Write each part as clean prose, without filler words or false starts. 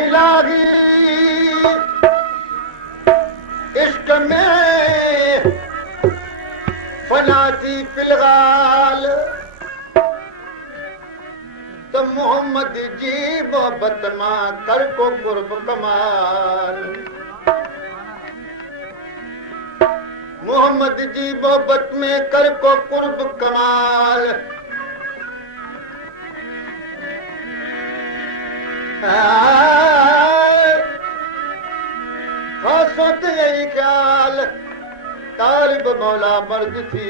इलाही इश्क में फनाती फिलहाल तो मोहम्मद जी मोहब्बत मां कर को कुर्ब कमाल मोहम्मद जी मोहब्बत में कर को कुर्ब कमाल सोच यही ख्याल तालिब मौला मर्द थी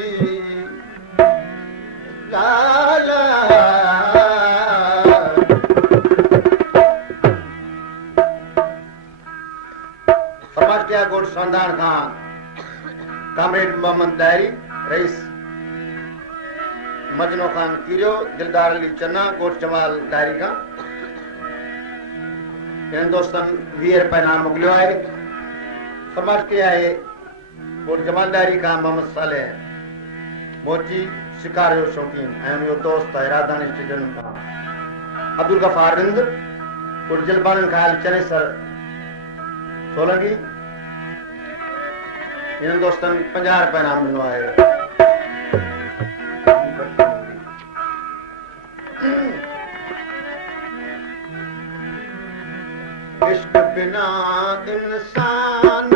लाला फरमाश किया गोट संदान खां कामरेड मोहम्मद दारी रईस मजनो खान कीरियो दिलदार अली चन्ना गोट जमाल दारी खां इन दोस्तन 20 रुपए नाम मोकिलियो आहे फरमाश किया है गोट जमालदारी खां मोहम्मद सालेह मोची शिकार जो शौकीन ऐं उनजो दोस्त आहे राधानी स्टेडियम खां अब्दुल गफार रिंद गोट जलबानन खां चनेसर सोलंगी इन दोस्तन 50 रुपए नाम ॾिनो आहे इश्क बिना इंसान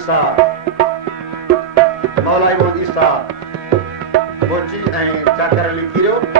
ईसा मौला इब्न ईसा मोची ऐं चाकर लिखी रहियो